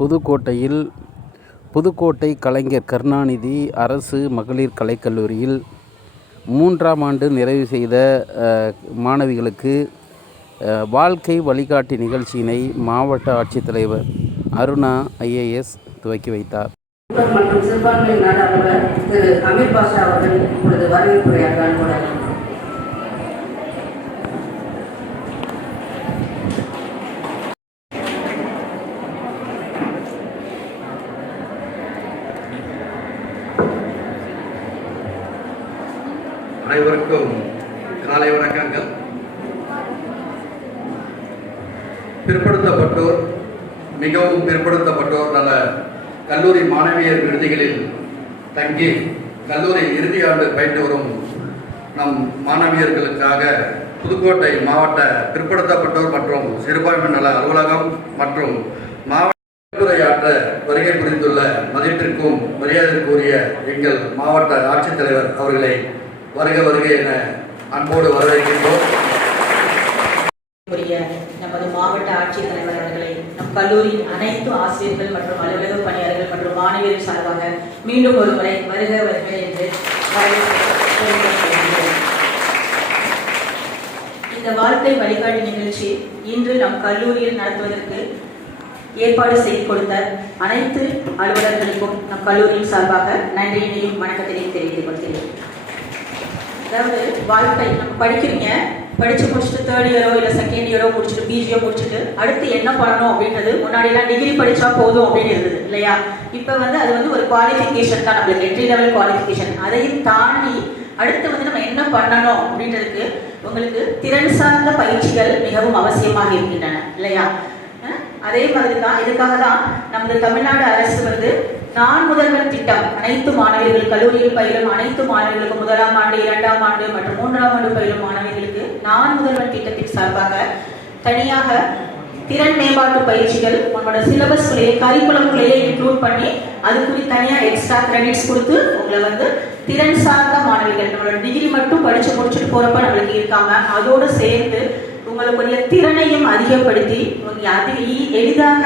புதுக்கோட்டை கலைஞர் கருணாநிதி அரசு மகளிர் கலைக்கல்லூரியில் 3ஆம் ஆண்டு நிறைவு செய்த மாணவிகளுக்கு வாழ்க்கை வழிகாட்டி நிகழ்ச்சியினை மாவட்ட ஆட்சித்தலைவர் அருணா IAS துவக்கி வைத்தார். மற்றும் சிறுபான்மை நாடாளுமன்ற திரு அமீர் பாஷா அவர்கள் இப்பொழுது வரவேற்புரையாற்ற அனுப்புகிறார். அனைவருக்கும் காலை வணக்கங்கள். பிற்படுத்தப்பட்டோர், மிகவும் பிற்படுத்தப்பட்டோர் நல கல்லூரி மாணவியர் விடுதிகளில் தங்கி கல்லூரி இறுதி ஆண்டு பயின்று வரும் நம் மாணவியர்களுக்காக புதுக்கோட்டை மாவட்ட பிற்படுத்தப்பட்டோர் மற்றும் சிறுபான்மை நல அலுவலகம் மற்றும் மாவட்ட உரையாற்ற வருகை புரிந்துள்ள மதிப்பிற்கும் மரியாதைக்குரிய எங்கள் மாவட்ட ஆட்சித்தலைவர் அவர்களை வருக என அன்போடு வரவேற்கின்றோம். நமது மாவட்ட ஆட்சித்தலைவர் அவர்களை நம் கல்லூரியின் அனைத்து ஆசிரியர்கள் மற்றும் அலுவலக பணியாளர்கள் மற்றும் மாணவியர்கள் சார்பாக மீண்டும் ஒரு முறை வருக என்று இந்த வாழ்க்கை வழிகாட்டி நிகழ்ச்சி இன்று நம் கல்லூரியில் நடத்துவதற்கு ஏற்பாடு செய்து கொடுத்த அனைத்து அலுவலர்களுக்கும் நம் கல்லூரியின் சார்பாக நன்றியினையும் வணக்கத்தினையும் தெரிவித்துக் கொள்கிறேன். அதாவது வாழ்க்கை நம்ம படிக்கிறீங்க, படித்து முடிச்சுட்டு 3rd இயரோ இல்லை 2nd இயரோ முடிச்சுட்டு பிஜியோ முடிச்சுட்டு அடுத்து என்ன பண்ணணும் அப்படின்றது முன்னாடிலாம் டிகிரி படித்தா போதும் அப்படின்னு இருந்தது இல்லையா? இப்போ அது ஒரு குவாலிஃபிகேஷன் தான், நம்மளுக்கு என்ட்ரி லெவல் குவாலிஃபிகேஷன். அதையும் தாண்டி அடுத்து நம்ம என்ன பண்ணணும் அப்படின்றதுக்கு உங்களுக்கு திறன் சார்ந்த பயிற்சிகள் மிகவும் அவசியமாக இருக்கின்றன இல்லையா? அதே மாதிரி தான் இதுக்காக தான் நமது தமிழ்நாடு அரசு நான் முதல்வன் திட்டம் அனைத்து மாணவர்கள் கல்லூரியில் பயிலும் அனைத்து மாணவர்களுக்கு 1ஆம் ஆண்டு 2ஆம் ஆண்டு மற்றும் 3ஆம் ஆண்டு பயிலும் மாணவர்களுக்கு நான் முதல்வன் திட்டத்தின் சார்பாக தனியாக திறன் மேம்பாட்டு பயிற்சிகள் உங்களோட சிலபஸ்குள்ளேயே கரிக்குலம்குள்ளேயே இன்க்ளூட் பண்ணி அது குறித்து தனியாக எக்ஸ்ட்ரா கிரெடிட்ஸ் கொடுத்து உங்களை திறன் சார்ந்த மாணவிகள் நம்மளோட டிகிரி மட்டும் படித்து முடிச்சுட்டு போகிறப்ப நம்மளுக்கு இருக்காம அதோடு சேர்ந்து உங்களுடைய திறனையும் அதிகப்படுத்தி எளிதாக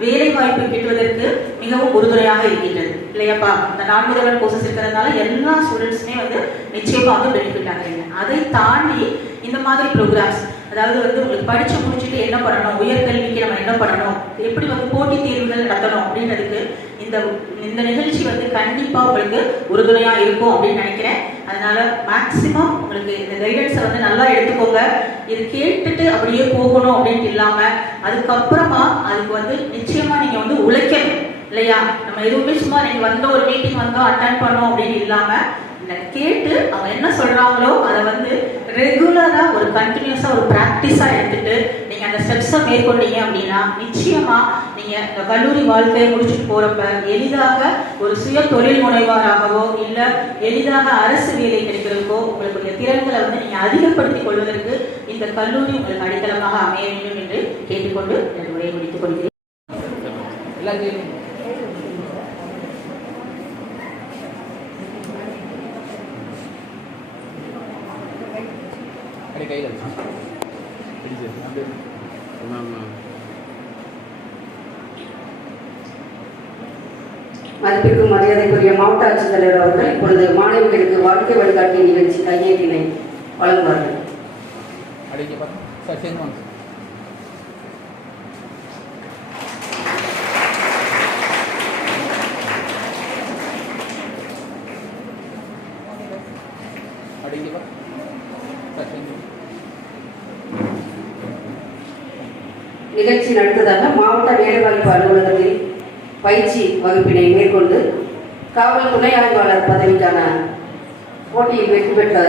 வேலை வாய்ப்பு பெற்றுவதற்கு மிகவும் உறுதுணையாக இருக்கின்றது இல்லையாப்பா? இந்த 4 முதல்வன் கோர்சஸ் இருக்கிறதுனால எல்லா ஸ்டூடெண்ட்ஸுமே நிச்சயமா பெனிஃபிட் ஆகுறீங்க. அதை தாண்டி இந்த மாதிரி ப்ரோக்ராம்ஸ் அதாவது உங்களுக்கு படிச்சு முடிச்சுட்டு என்ன பண்ணணும், உயர்கல்விக்கு நம்ம என்ன பண்ணணும், எப்படி போட்டித் தேர்வுகள் நடத்தணும் அப்படின்றதுக்கு இந்த நிகழ்ச்சி கண்டிப்பா உங்களுக்கு உறுதுணையா இருக்கும் அப்படின்னு நினைக்கிறேன். அதனால மேக்சிமம் உங்களுக்கு இந்த கைடன்ஸை நல்லா எடுத்துக்கோங்க. இது கேட்டுட்டு அப்படியே போகணும் அப்படின்ட்டு இல்லாம அதுக்கப்புறமா அதுக்கு நிச்சயமா நீங்க உழைக்கணும் இல்லையா? நம்ம எதுவுமே சும்மா நீங்க ஒரு மீட்டிங் அட்டென்ட் பண்ணோம் அப்படின்னு இல்லாம கேட்டு அவங்க என்ன சொல்றாங்களோ அதை ரெகுலரா ஒரு கண்டினியூஸா ஒரு பிராக்டிஸா எடுத்துட்டு நீங்க அந்த ஸ்டெப்ஸை மேற்கொண்டீங்க அப்படின்னா நிச்சயமா நீங்க இந்த கல்லூரி வாழ்க்கையை முடிச்சுட்டு போறப்ப எளிதாக ஒரு சுய தொழில் முனைவாராகவோ இல்ல எளிதாக அரசு வேலை கிடைக்கிறதுக்கோ உங்களுடைய திறன்களை நீங்க அதிகப்படுத்திக் கொள்வதற்கு இந்த கல்லூரி உங்களுக்கு அடித்தளமாக அமைய வேண்டும் என்று கேட்டுக்கொண்டு எனது உரையை முடித்துக் கொள்கிறேன். மதிப்பிற்கும் மரியாதைக்குரிய மாவட்ட ஆட்சித்தலைவர் அவர்கள் இப்பொழுது மாணவிகளுக்கு வாழ்க்கை வழிகாட்டி நிகழ்ச்சி கையேட்டினை வழங்குவார்கள். நிகழ்ச்சி நடந்ததாக மாவட்ட வேலைவாய்ப்பு அலுவலகத்தில் பயிற்சி வகுப்பினை மேற்கொண்டு காவல் துணை ஆய்வாளர் பதவிக்கான போட்டியில் வெற்றி பெற்ற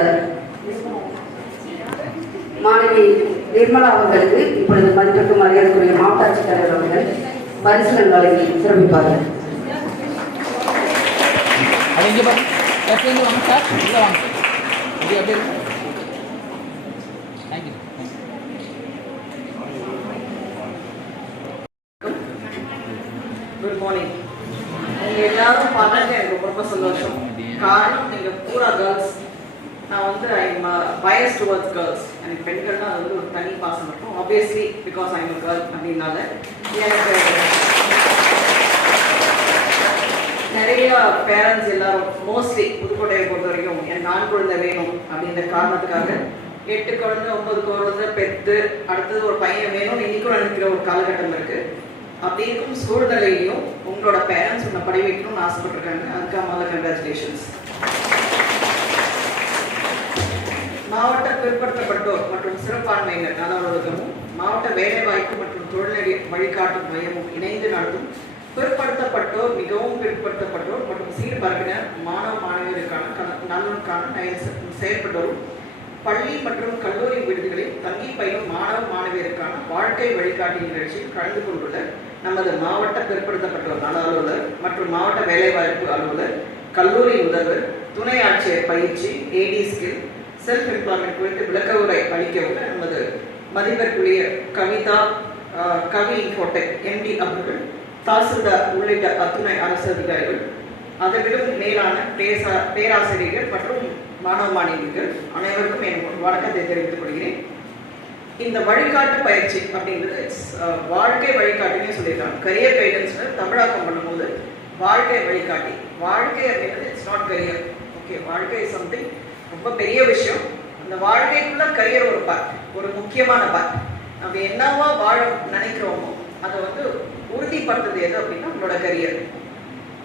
மாணவி நிர்மலா அவர்களுக்கு இப்பொழுது மதிப்பிற்கும் மரியாதைக்குரிய மாவட்ட ஆட்சித்தலைவர் அவர்கள் பரிசுகள் வழங்கி சிறப்பிப்பார்கள். Good morning. நீங்கள் எல்லாரும் பார்த்தாக்க எனக்கு ரொம்ப சந்தோஷம். காரணம் நீங்கள் பூரா கேர்ள்ஸ். நான் ஐம் பயஸ் டுவர்ட்ஸ் கேர்ள்ஸ். எனக்கு பெண்கள்னா அது ஒரு தனி பாசம் இருக்கும். ஆப்வியஸ்லி பிகாஸ் ஐம் கேர்ள் அப்படின்னால எனக்கு பேரண்ட்ஸ் எல்லாரும் மோஸ்ட்லி புதுக்கோட்டையை பொறுத்த வரைக்கும் என் ஆண் குழந்தை வேணும் அப்படின்ற காரணத்துக்காக 8 குழந்தை 9 குழந்தை பெற்று அடுத்தது ஒரு பையன் வேணும்னு இன்னைக்கும் நினைக்கிற ஒரு காலகட்டம் இருக்கு. அப்படி இருக்கும் சூழ்நிலையிலையும் உங்களோட பேரண்ட்ஸ் உங்களை படி வைக்கணும்னு ஆசைப்பட்டிருக்காங்க. அதுக்காக முதல்ல கங்க்ராச்சுலேஷன்ஸ். மாவட்ட பிற்படுத்தப்பட்டோர் மற்றும் சிறுபான்மையினர் நல அலுவலகமும் மாவட்ட வேலைவாய்ப்பு மற்றும் தொழில்நெறி வழிகாட்டும் மையமும் இணைந்து நடத்தும் பிற்படுத்தப்பட்டோர், மிகவும் பிற்படுத்தப்பட்டோர் மற்றும் சீர்பரப்பினர் மாணவ மாணவியருக்கான நலனுக்கான செயல்பட்டோரும் பள்ளி மற்றும் கல்லூரி விடுதிகளில் தங்கி பயிலும் மாணவ மாணவியருக்கான வாழ்க்கை வழிகாட்டி நிகழ்ச்சியில் கலந்து கொண்டுள்ள நமது மாவட்ட பிற்படுத்தப்பட்டோர் நல அலுவலர் மற்றும் மாவட்ட வேலைவாய்ப்பு அலுவலர், கல்லூரி முதல்வர், துணை ஆட்சியர் பயிற்சி, ஏடி ஸ்கில், செல்ஃப் எம்ப்ளாய்மெண்ட் குறித்து விளக்க உரை அளிக்கவுள்ள நமது மதிப்பிற்குரிய கவிதா கவி இன்ஃபோடெக் எம்டி அவர்கள், தாசில்தார் உள்ளிட்ட அத்துணை அரசு அதிகாரிகள், அதைவிடும் மேலான பேராசிரியர்கள் மற்றும் மாணவ மாணவிகள் அனைவருக்கும் என் வணக்கத்தை தெரிவித்துக் கொள்கிறேன். இந்த வழிகாட்டு பயிற்சி அப்படின்றது வாழ்க்கை வழிகாட்டினே சொல்லியிருக்காங்க. கரியர் கைடன்ஸ் தமிழாக்கம் பண்ணும்போது வாழ்க்கை வழிகாட்டி, வாழ்க்கை அப்படின்றது இட்ஸ் நாட் கரியர். ஓகே, வாழ்க்கை இஸ் சம்திங் ரொம்ப பெரிய விஷயம். அந்த வாழ்க்கைக்குள்ள கரியர் ஒரு பார்ட், ஒரு முக்கியமான பார்ட். நம்ம என்னவா வாழ நினைக்கிறோமோ அதை உறுதிப்படுத்துறது எது அப்படின்னா நம்மளோட கரியர்.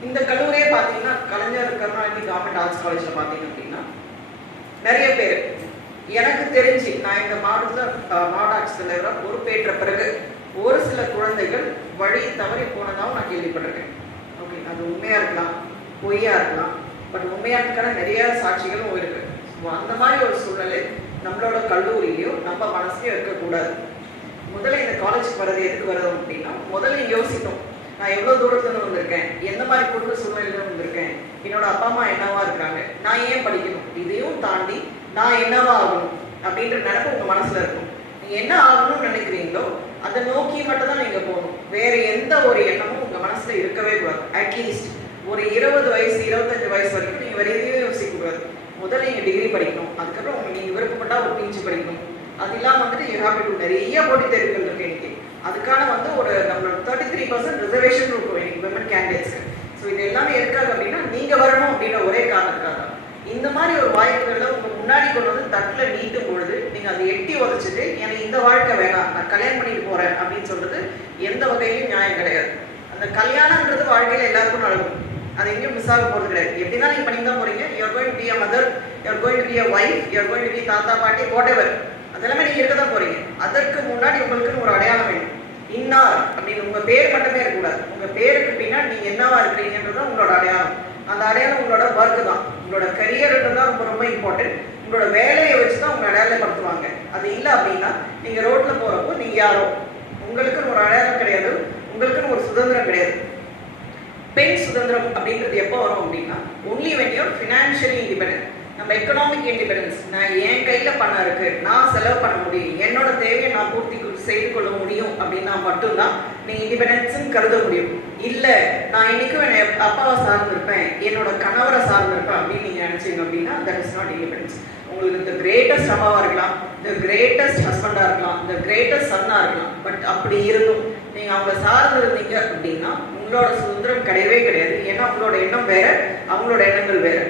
இந்த கல்லூரியே பார்த்தீங்கன்னா கலைஞர் கருணாநிதி கவர்மெண்ட் ஆர்ட்ஸ் காலேஜில் பார்த்தீங்க அப்படின்னா நிறைய பேர் எனக்கு தெரிஞ்சு நான் இந்த மாவட்டத்தில் மாவட்ட ஆட்சித்தலைவராக பொறுப்பேற்ற பிறகு ஒரு சில குழந்தைகள் வழி தவறி போனதாகவும் நான் கேள்விப்பட்டிருக்கேன். ஓகே, அது உண்மையாக இருக்கலாம், பொய்யா இருக்கலாம், பட் உண்மையானதுக்கான நிறைய சாட்சிகளும் இருக்கு. ஸோ அந்த மாதிரி ஒரு சூழ்நிலை நம்மளோட கல்லூரியிலையோ நம்ம மனசுலையோ இருக்கக்கூடாது. முதல்ல இந்த காலேஜுக்கு வர்றது எதுக்கு வருது அப்படின்னா முதல்ல யோசிக்கணும், நான் எவ்வளோ தூரத்துலேருந்து வந்திருக்கேன், எந்த மாதிரி குடும்ப சூழ்நிலையில வந்திருக்கேன், என்னோட அப்பா அம்மா என்னவா இருக்காங்க, நான் ஏன் படிக்கணும், இதையும் தாண்டி நான் என்னவா ஆகணும் அப்படின்ற நினைப்பு உங்கள் மனசில் இருக்கும். நீங்கள் என்ன ஆகணும்னு நினைக்கிறீங்களோ அதை நோக்கி மட்டும் தான் நீங்கள் போகணும். வேறு எந்த ஒரு எண்ணமும் உங்கள் மனசில் இருக்கவே கூடாது. அட்லீஸ்ட் ஒரு 20 வயசு 25 வயசு வரைக்கும் நீங்கள் வேறு எதையும் யோசிக்கக்கூடாது. முதல்ல நீங்கள் டிகிரி படிக்கணும், அதுக்கப்புறம் உங்களுக்கு நீங்கள் விருப்பப்பட்டால் ஒரு பிஜி படிக்கணும். அது இல்லாமல் யூ ஹேவ் டு நிறைய போட்டித் தேர்வுகள் இருக்கு இன்னைக்கு. அதுக்கான ஒரு நம்மளோட 33% ரிசர்வேஷன் இருக்கும் இன்னைக்கு விமன் கேண்டிடேட்ஸ்க்கு. ஸோ இது எல்லாமே எதுக்காக அப்படின்னா நீங்கள் வரணும் அப்படின்ற ஒரே காரணத்துக்காக இந்த மாதிரி ஒரு வாய்ப்புகளை உங்கள் முன்னாடி கொண்டு வந்து தட்டில் நீட்டும் பொழுது நீங்கள் அதை எட்டி உதச்சிட்டு எனக்கு இந்த வாழ்க்கை வேணாம், நான் கல்யாணம் பண்ணிட்டு போகிறேன் அப்படின்னு சொல்கிறது எந்த வகையிலும் நியாயம் கிடையாது. அந்த கல்யாணம்ன்றது வாழ்க்கையில் எல்லாருக்கும் நடக்கும், அது எங்கேயும் மிஸ் ஆக போகிறது கிடையாது. எப்படின்னா நீங்கள் பண்ணி தான் போகிறீங்க. You're going to be a mother, you're going to be a wife, you're going to be தாத்தா பாட்டி, வாட் எவர், அதெல்லாமே நீங்கள் இருக்க தான் போகிறீங்க. அதற்கு முன்னாடி உங்களுக்குன்னு ஒரு அடையாளம் வேணும். இன்னார் அப்படின்னு உங்கள் பேர் மட்டுமே இருக்கக்கூடாது. உங்கள் பேருக்கு பின்னாடி நீங்கள் என்னவா இருக்கிறீங்கன்றது உங்களோட அடையாளம். அந்த அடையாளம் உங்களோட ஒர்க்கு தான், உங்களோட கரியர்ன்றது தான் ரொம்ப ரொம்ப இம்பார்ட்டன்ட். உங்களோட வேலையை வச்சு தான் உங்களை அடையாளப்படுத்துவாங்க. அது இல்லை அப்படின்னா நீங்கள் ரோட்டில் போகிறப்போ நீங்கள் யாரோ, உங்களுக்குன்னு ஒரு அடையாளம் கிடையாது, உங்களுக்குன்னு ஒரு சுதந்திரம் கிடையாது. பெண் சுதந்திரம் அப்படின்றது எப்போ வரும் அப்படின்னா only when your financially independent. நம்ம எக்கனாமிக் இண்டிபெண்டன்ஸ், நான் என் கையில் பணம் இருக்கு, நான் செலவு பண்ண முடியும், என்னோட தேவையை நான் பூர்த்தி செய்து கொள்ள முடியும் அப்படின்னா மட்டும்தான் நீங்கள் இண்டிபெண்டன்ஸ்ன்னு கருத முடியும். இல்லை நான் இன்னைக்கும் என் அப்பாவை சார்ந்திருப்பேன், என்னோட கணவரை சார்ந்திருப்பேன் அப்படின்னு நீங்கள் நினைச்சீங்க அப்படின்னா தட் இஸ் நாட் இண்டிபெண்டன்ஸ். உங்களுக்கு த கிரேட்டஸ்ட் அம்மாவாக இருக்கலாம், த கிரேட்டஸ்ட் ஹஸ்பண்டாக இருக்கலாம், த கிரேட்டஸ்ட் சன்னாக இருக்கலாம், பட் அப்படி இருந்தும் நீங்கள் அவங்கள சார்ந்து இருந்தீங்க அப்படின்னா உங்களோட சுதந்திரம் கிடையவே கிடையாது. ஏன்னா உங்களோட எண்ணம் வேற, அவங்களோட எண்ணங்கள் வேற.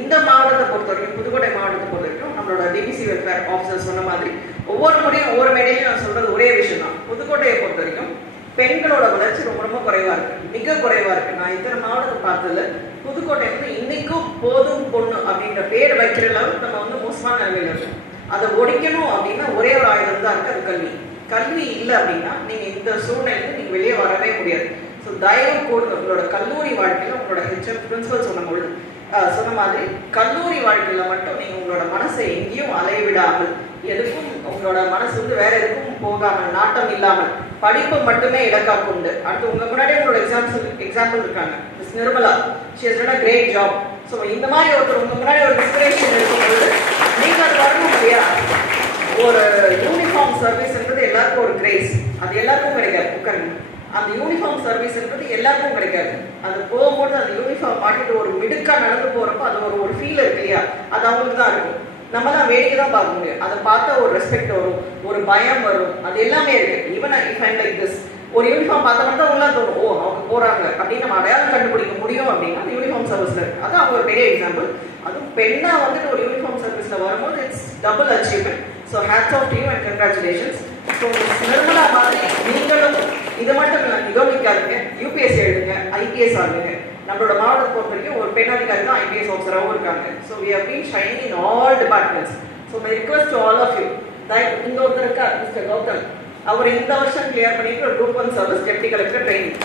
இந்த மாவட்டத்தை பொறுத்த வரைக்கும், புதுக்கோட்டை மாவட்டத்தை பொறுத்த வரைக்கும் நம்மளோட டிபிசி வெல்ஃபேர் ஆஃபீஸர் சொன்ன மாதிரி ஒவ்வொரு முறையும் ஒவ்வொரு மேடையிலும் நான் சொல்றது ஒரே விஷயம் தான். புதுக்கோட்டையை பொறுத்த வரைக்கும் பெண்களோட வளர்ச்சி ரொம்ப ரொம்ப குறைவா இருக்கு, மிக குறைவா இருக்கு. நான் இத்தனை மாவட்டத்தை பார்த்ததுல புதுக்கோட்டை இன்னைக்கும் போதும் பொண்ணு அப்படின்ற பேர் வைக்கிற அளவுக்கு நம்ம மோசமான நிலையில இருக்கோம். அதை ஒழிக்கணும் அப்படின்னா ஒரே ஒரு ஆயுதம் தான் இருக்கு, அது கல்வி. கல்வி இல்லை அப்படின்னா நீங்க இந்த சூழ்நிலையில நீங்க வெளியே வரவே முடியாது. ஸோ தயவு கூர்ந்து உங்களோட கல்லூரி வாழ்க்கையில உங்களோட ஹெச்எம் பிரின்சிபல் சொன்ன மாதிரி கல்லூரி வாழ்க்கையில மட்டும் நீங்க உங்களோட மனசை எங்கேயும் அலைவிடாமல், எதுக்கும் உங்களோட மனசு வேற எதுக்கும் போகாமல், நாட்டம் இல்லாமல் படிப்பு மட்டுமே இலக்கா கொண்டு. அடுத்து உங்க முன்னாடியே உங்களோட எக்ஸாம்பிள் இருக்காங்க, miss Nirmala, she has done a great job. So இந்த மாதிரி ஒருத்தர் உங்க முன்னாடி ஒரு இன்ஸ்பிரேஷன் இருக்கும்போது நீங்க அது வரணும் இல்லையா? ஒரு யூனிஃபார்ம் சர்வீஸ்ன்றது எல்லாருக்கும் ஒரு கிரேஸ், அது எல்லாருக்கும் கிடைக்காது. உட்காருங்க. அந்த யூனிஃபார்ம் சர்வீஸ்ன்றது எல்லாருக்கும் கிடைக்காது. அது போகும்போது அந்த யூனிஃபார்ம் மாட்டிட்டு ஒரு மிடுக்கா நடந்து போறப்போ அது ஒரு ஃபீல் இருக்கு இல்லையா, அது அவங்களுக்கு தான் இருக்கும். நம்ம தான் வேடிக்கை தான் பார்க்க முடியும். அதை பார்த்தா ஒரு ரெஸ்பெக்ட் வரும், ஒரு பயம் வரும், அது எல்லாமே இருக்கு. Even if I like this, ஒரு யூனிஃபார்ம் பார்த்தோம்னா தான் உள்ள தோணும், ஓ அவங்க போகிறாங்க அப்படின்னு நம்ம அடையாளம் கண்டுபிடிக்க முடியும் அப்படின்னா அந்த யூனிஃபார்ம் சர்வீஸில் இருக்குது. அது அவங்க ஒரு பெரிய எக்ஸாம்பிள். அதுவும் பெண்ணாக வந்துட்டு ஒரு யூனிஃபார்ம் சர்வீஸில் வரும்போது it's double achievement. So hats off to you and congratulations. So Nirmala மாதிரி நீங்களும் இது மட்டும் இல்லை, நிகழ்விக்காதுங்க, யூபிஎஸ்சி எழுதுங்க, ஐபிஎஸ் ஆகுங்க. நம்மளோட மாவட்டத்தை பொறுத்த வரைக்கும் ஒரு பெண் அதிகாரி தான் ஐபிஎஸ் ஆஃபீஸராகவும் இருக்காங்க. So we have been shining in all departments. So my request to all of you, இந்த ஒருத்தர் இருக்கா மிஸ்டர் கௌதம், அவர் இந்த வருஷம் கிளியர் பண்ணிட்டு ஒரு group 1 service deputy collector training.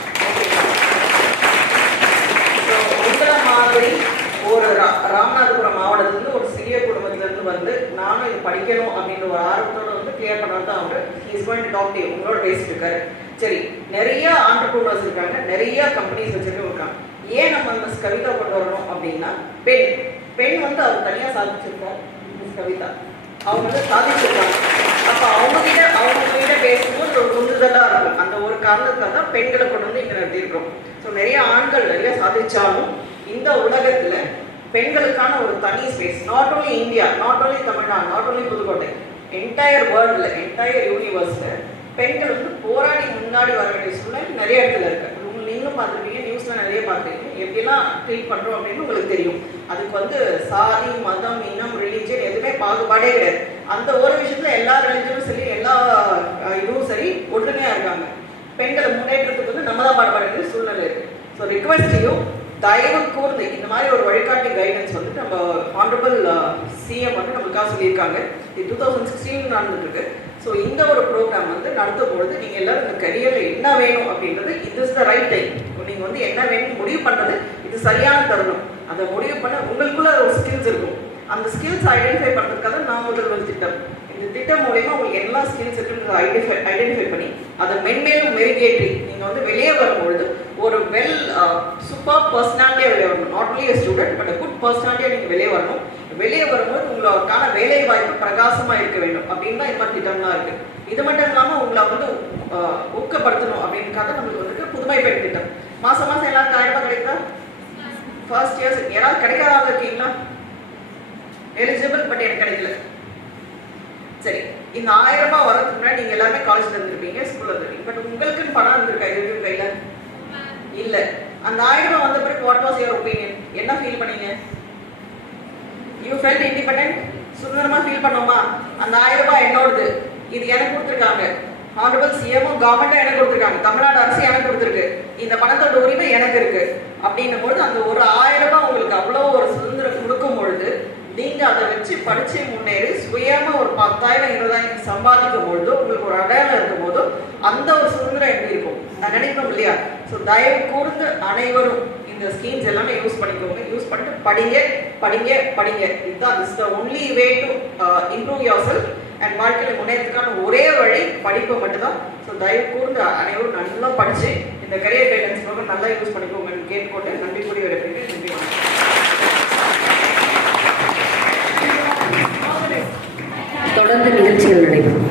So உங்களை மாதிரி ஒரு ராமநாதபுரம் மாவட்டத்துலேருந்து ஒரு சிறிய குடும்பத்திலேருந்து வந்து நானும் இது படிக்கணும் அப்படின்ற ஒரு ஆர்வத்தோடு வந்து கிளியர் பண்ண தான் அவர் is going to talk to you. உங்களோட பேசிட்டு இருக்காரு. சரி, நிறைய ஆண்டர்பிரினர்ஸ் இருக்காங்க, நிறைய கம்பெனிஸ் வச்சுட்டு இருக்காங்க. ஏன் நம்ம மிஸ் கவிதா கொண்டு வரணும் அப்படின்னா, பெண் வந்து அவர் தனியாக சாதிச்சிருக்கார். மிஸ் கவிதா அவங்க வந்து சாதிச்சிருக்காங்க. அப்போ அவங்ககிட்ட பேசும்போது ஒரு உந்துதலாக இருக்கும். அந்த ஒரு காரணத்துக்காக தான் பெண்களை கொண்டு வந்து இங்கே நடத்தியிருக்கிறோம். ஸோ நிறைய ஆண்கள் நிறைய சாதிச்சாலும் இந்த உலகத்தில் பெண்களுக்கான ஒரு தனி space, not only India, not only Tamil Nadu, not only Pudukkottai, entire வேர்ல்டில், என்டையர் யூனிவர்ஸில் பெண்கள் வந்து போராடி முன்னாடி வர வேண்டிய சூழ்நிலை நிறைய இடத்துல இருக்கு. நீங்களும் பார்த்துருப்பீங்க, நியூஸ்ல நிறைய பார்த்துருக்கீங்க. எப்படிலாம் ட்ரீட் பண்ணுறோம் அப்படின்னு உங்களுக்கு தெரியும். அதுக்கு வந்து சாதி, மதம், இனம், ரிலீஜன் எதுவுமே பாகுபாடே கிடையாது. அந்த ஒரு விஷயத்துல எல்லா ரிலீஜனும் சரி, எல்லா இதுவும் சரி ஒற்றுமையாக இருக்காங்க. பெண்களை முன்னேற்றத்துக்கு வந்து நம்ம தான் பாடுபட வேண்டிய சூழ்நிலை இருக்கு. ஸோ ரிக்வெஸ்ட் யூ, தயவு கூர்ந்து இந்த மாதிரி ஒரு வழிகாட்டி கைடன்ஸ் வந்து நம்ம ஆனரபிள் சிஎம் வந்து நம்மளுக்காக சொல்லியிருக்காங்க. இது 2016 நடந்துட்டு இருக்கு. ஸோ இந்த ஒரு ப்ரோக்ராம் வந்து நடத்தும் பொழுது நீங்கள் எல்லாரும் இந்த கரியரில் என்ன வேணும் அப்படின்றது இது இஸ் த ரைட் டைம். நீங்கள் வந்து என்ன வேணும் முடிவு பண்ணுறது இது சரியான தருணம். அதை முடிவு பண்ண உங்களுக்குள்ள ஒரு ஸ்கில்ஸ் இருக்கும். அந்த ஸ்கில்ஸ் ஐடென்டிஃபை பண்ணுறதுக்காக நான் முதல்வர் திட்டம். இந்த திட்டம் மூலயமா உங்களுக்கு எல்லா ஸ்கில்ஸ் இருக்குன்னு ஐடென்டிஃபை பண்ணி அதை மென்மேலும் மெருகேற்றி நீங்கள் வந்து வெளியே வரும்பொழுது ஒரு சூப்பர் பர்சனாலிட்டியாக வெளியே வரணும். Not only student but good பர்சனாலிட்டியாக நீங்கள் வெளியே வரணும். வெளியே வரும்போது உங்களுக்கான வேலை வாய்ப்பு பிரகாசமாக இருக்க வேண்டும் அப்படின்னு தான் இந்த மாதிரி திட்டம்லாம் இருக்குது. இது மட்டும் இல்லாமல் உங்களை வந்து ஊக்கப்படுத்தணும் அப்படின்றக்காக நம்மளுக்கு வந்துட்டு புதுமை பெண் திட்டம். மாதம் மாதம் எல்லாருக்கும் 1000 ரூபாய் கிடைக்குதா? ஃபர்ஸ்ட் இயர்ஸ் யாராவது கிடைக்காத இருக்கீங்களா? எலிஜிபிள் பட் எனக்கு கிடைக்கல. சரி, இந்த 1000 ரூபாய் வரதுக்கு முன்னாடி நீங்கள் எல்லாருமே காலேஜில் இருந்திருப்பீங்க, ஸ்கூலில் இருந்திருப்பீங்க. பட் உங்களுக்குன்னு பணம் இருந்திருக்கா இருக்கு கையில்? இல்லை. அந்த 1000 ரூபாய் வந்த பிறகு வாட் வாஸ் யுவர் ஒப்பீனியன்? என்ன ஃபீல் பண்ணீங்க? You felt independent? சுதந்திரமாக ஃபீல் பண்ணோமா? அந்த 1000 ரூபாய் என்னோடது, இது எனக்கு கொடுத்துருக்காங்க. ஆனரபிள் சிஎம்மும் கவர்மெண்ட்டும் எனக்கு கொடுத்துருக்காங்க, தமிழ்நாடு அரசு எனக்கு கொடுத்துருக்கு, இந்த பணத்தோட உரிமை எனக்கு இருக்கு அப்படின்னும் பொழுது அந்த ஒரு 1000 ரூபாய் உங்களுக்கு அவ்வளோ ஒரு சுதந்திரம் கொடுக்கும் பொழுது நீங்கள் அதை வச்சு படித்து முன்னேறி சுயமாக ஒரு 10,000 20,000 சம்பாதிக்கும் பொழுதோ உங்களுக்கு ஒரு அடையாளம் இருக்கும் போதோ அந்த ஒரு சுதந்திரம் எப்படி இருக்கும் நான் நினைப்போம் இல்லையா? ஸோ தயவு கூர்ந்து அனைவரும் இந்த ஸ்கீம்ஸ் எல்லாமே யூஸ் பண்ணிக்கோங்க. யூஸ் பண்ணிட்டு படிங்க படிங்க படிங்க. இதுதான் is the only way to improve your self and வாழ்க்கையில் முன்னேற்றத்துக்கான ஒரே வழி படிப்பு மட்டும்தான். ஸோ தயவு கூர்ந்து அனைவரும் நல்லா படித்து இந்த கரியர் கைடன்ஸ் ப்ரோக்ராம் நல்லா யூஸ் பண்ணிக்கோங்கன்னு கேட்டுக்கொண்டு நன்றி கூடி வரப்பீங்க. நன்றி. தொடர்ந்து நிகழ்ச்சிகள் நடைபெறும்.